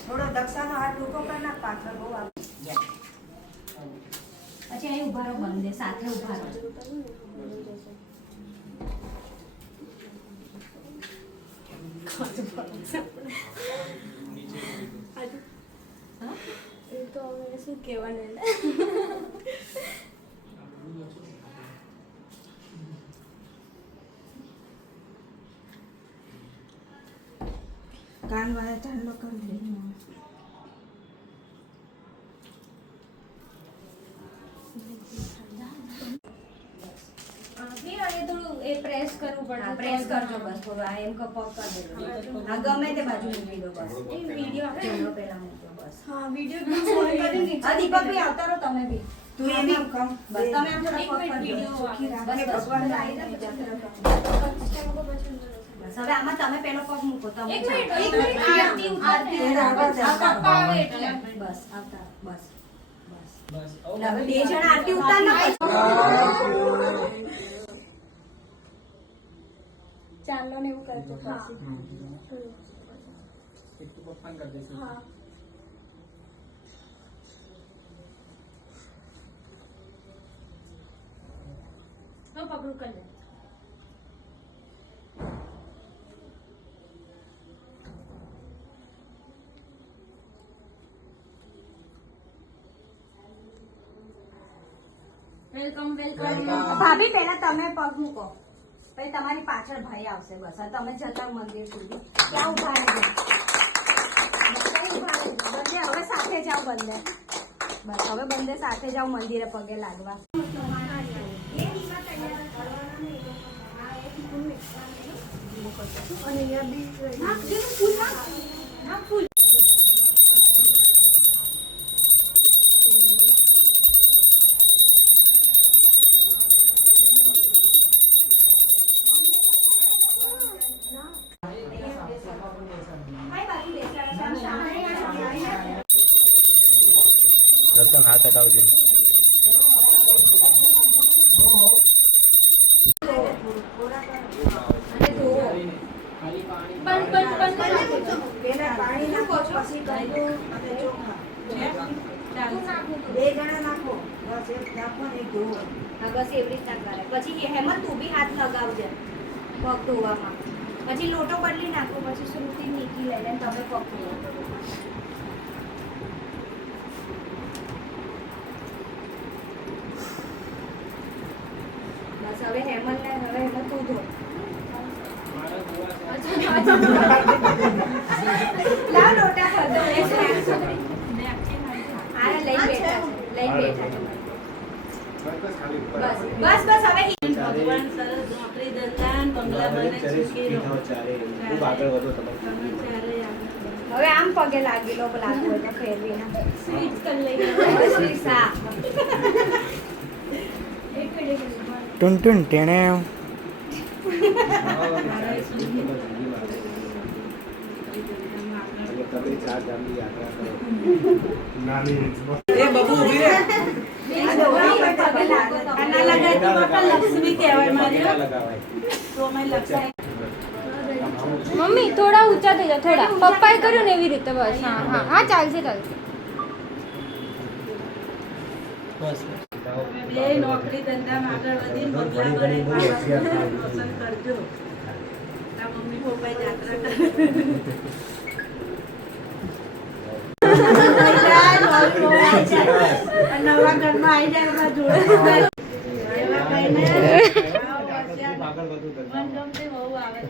થોડો દક્ષાનો હાથ ટૂંકો કર ના પાછળ બહુ આપ પછી અહીં ઉભા રહો બંને સાથે ઉભા રહો તો હવે શું કહેવાનું કાન વાળા ચાંદલો કરી દે એ પ્રેસ કરવું પડે પ્રેસ કરજો બસ થોડું આ એમ કપ કરી દેજો આ ગમે તે બાજુ મૂકી દો બસ એ વિડિયો આપણે પહેલા મૂકજો બસ હા વિડિયો ફોન કરી નીચે આ દીપકભાઈ આવતા રહો તમે બી તું એમ કમ બસ તમે આમ થોડા પગ કરી દો બસ ભગવાન આવી બસ હવે આમાં તમે પહેલો પગ મૂકો તમે એક મિનિટ આરતી આવે એટલે બસ આવતા બસ બસ હવે બે જણા આરતી ઉતાર ના ચાલો ને એવું કરજો પછી એક તો પપ્પાને કરી દઈશું હા પકડું કરી લે વેલકમ ભાભી પહેલા તમે પગ મૂકો પછી તમારી પાછળ ભાઈ આવશે બસ તમે જતા મંદિર સુધી ત્યાં ઉભા રહેજો બંને હવે સાથે જાઓ બંને બસ હવે બંને સાથે જાઓ મંદિરે પગે લાગવા અને અહીંયા બી ફૂલ દર્શન હાથ હટાવજે પેલા પાણી નાખો પછી કંકુ અને ચોખા બે જણા નાખો બસ એક નાખો ને એક ધોવો હા બસ એવી રીતના કરે પછી હેમંત તું બી હાથ લગાવજે પગ ધોવામાં પછી લોટો બદલી નાખો પછી શ્રુતિ નીકી લઈને તમે પગ ધોવો બસ હવે હેમંત તું ધો લાવ લોટા કર દો આ લઈ બેઠા બસ બસ હવે ભગવાન સરસ નોકરી દરદાન બંગલા બને સુખી રહો ખૂબ આગળ વધો તમે હવે આમ પગે લાગી લો લાગુ હોય તો ફેરવી ના સ્વીચ કરી લઈએ સ્વીચ હા એક મિનિટ ટુન ટુન ટેણે મમ્મી થોડા ઊંચા થઈ જાવ થોડા પપ્પાએ કર્યું ને એવી રીતે બસ હા હા હા ચાલશે ચાલશે બે નોકરી ધંધામાં આગળ વધીને બંગલા બને પસંદ કરજો આ મમ્મી પપ્પા યાત્રા કરે નવા ઘરમાં આવી જાય એમાં જોડે એવા કહીને મન ગમતી બહુ આવે